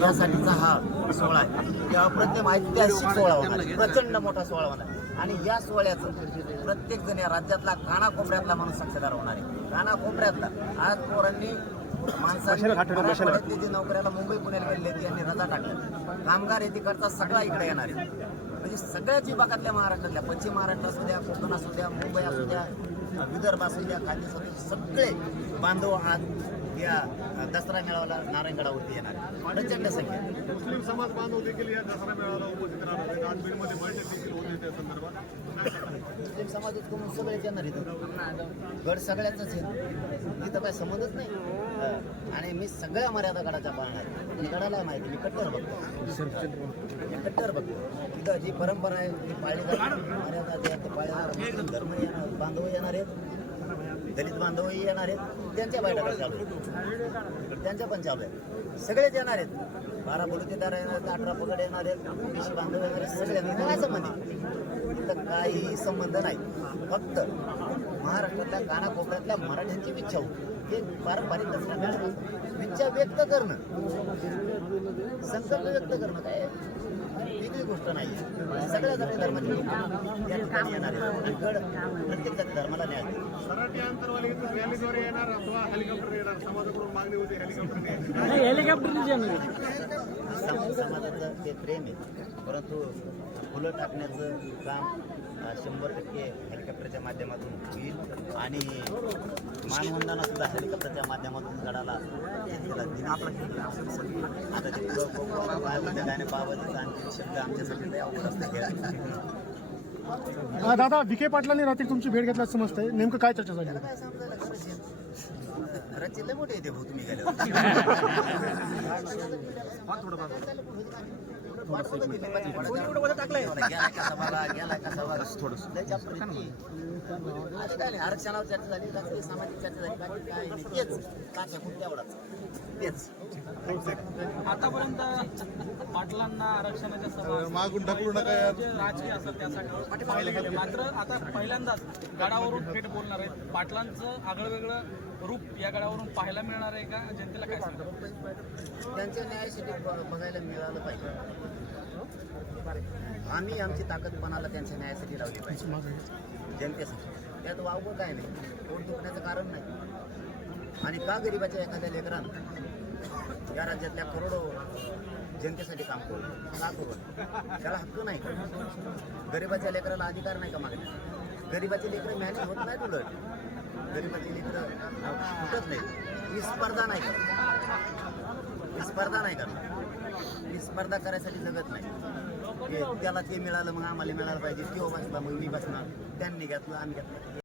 यासाठीचा हा सोहळा आहे. प्रत्येक ऐतिहासिक सोहळा होणार. प्रचंड मोठा सोहळा होणार. आणि या सोहळ्याचं प्रत्येक जण या राज्यातला कानाकोपऱ्यातला माणूस साक्षीदार होणार आहे. कानाकोपऱ्यातला. आज पोरांनी माणसांनी जी नोकऱ्याला मुंबई पुण्याला गेले ते यांनी रजा टाकल्या कामगार येतीकडचा सगळा इकडे येणार आहे. म्हणजे सगळ्याच विभागातल्या महाराष्ट्रातल्या पश्चिम महाराष्ट्र असू द्या कोकण असू द्या मुंबई असू द्या विदर्भ असू द्या खाली असू सगळे बांधव आज या दसरा मेळाव्याला नारायणगडावरती येणार प्रचंड संख्या मुस्लिम समाज बांधव देखील या दसरा मेळाव्याला उपस्थित राहणार आहेत. आज बीडमध्ये बैठक देखील होते त्या संदर्भात. समाजात करून सगळेच येणार इथं? गड सगळ्याच आहे इथं काय संबंधच नाही. आणि मी सगळ्या मर्यादा गडाच्या पाळणार आहे. गडाला माहिती मी कट्टर बघतो. मी कट्टर बघतो. तिथं जी परंपरा आहे ती पाळली मर्यादा जे आहेत ते पाळल्या धर्म येणार बांधव येणार आहेत. दलित बांधवही येणार आहेत. त्यांच्या बैठका चालू आहेत. त्यांच्या पण चालू आहेत. सगळेच येणार आहेत. बारा बलुतेदार येणार आहेत अठरा पगड येणार आहेत. बांधव येणार आहेत. सगळे काय संबंध काही संबंध नाही. फक्त महाराष्ट्रातल्या कानाकोपऱ्यातल्या मराठ्यांची इच्छा होती. पारंपरिक दसरा इच्छा व्यक्त करणं. संकल्प व्यक्त करणं काय? वेगळी गोष्ट नाही सगळ्या जाती धर्माची लोक या ठिकाणी येणार आहेत गड प्रत्येक जाती धर्माला न्याय अंतरवाली रॅलीद्वारे येणार अथवा हेलिकॉप्टर येणार समाजाकडून मागणी होती हेलिकॉप्टर समाजाचं ते प्रेम आहे परंतु फुलं टाकण्याचं काम शंभर टक्के हेलिकॉप्टरच्या माध्यमातून होईल आणि मानवंदना सुद्धा हेलिकॉप्टरच्या माध्यमातून गडाला त्याला दिली जाईल. आता ते आणि बाबाचं आणखी शब्द आमच्यासाठी अवघड हे. दादा विखे पाटलांनी रात्री तुमची भेट घेतल्याचं समजतंय. नेमकं काय चर्चा झाली? काय समजायला मोठे येते भाऊ तुम्ही गेलाय काय नाही आरक्षणावर चर्चा झाली रात्री सामाजिक चर्चा झाली बाकी काय नाही. तेच. काच्या खूप तेवढाच. तेच. आतापर्यंत पाटलांना आरक्षणाच्या सभा मागून ढकलू नका राजकीय असतात त्यासाठी पाहिले गेले. मात्र आता पहिल्यांदाच गडावरून थेट बोलणार आहेत. पाटलांचं आगळं वेगळं रूप या गडावरून पाहायला मिळणार आहे का? जनतेला काय सांगतात? त्यांच्या न्यायासाठी बघायला मिळालं पाहिजे. आम्ही आमची ताकदपणाला त्यांच्या न्यायासाठी लावली पाहिजे? जनतेसाठी. त्यात वावगं काय नाही. पोट दुखण्याचं कारण नाही. आणि का गरिबाच्या एखाद्या लेकरानं या राज्यातल्या करोडो जनतेसाठी काम करू? का करू? त्याला हक्क नाही. का गरिबाच्या लेकराला अधिकार नाही का मागण्या गरिबाचे लेकरं मॅनेज होत नाही उलट. गरिबाची लेकरं फुटत नाही ही स्पर्धा नाही करणार ही स्पर्धा नाही करणार मी स्पर्धा करायसाठी जगत नाही. त्याला ते मिळालं मग आम्हाला मिळालं पाहिजे. तो बसला मग मी बसणार. त्यांनी घेतलं आम्ही घेतलं.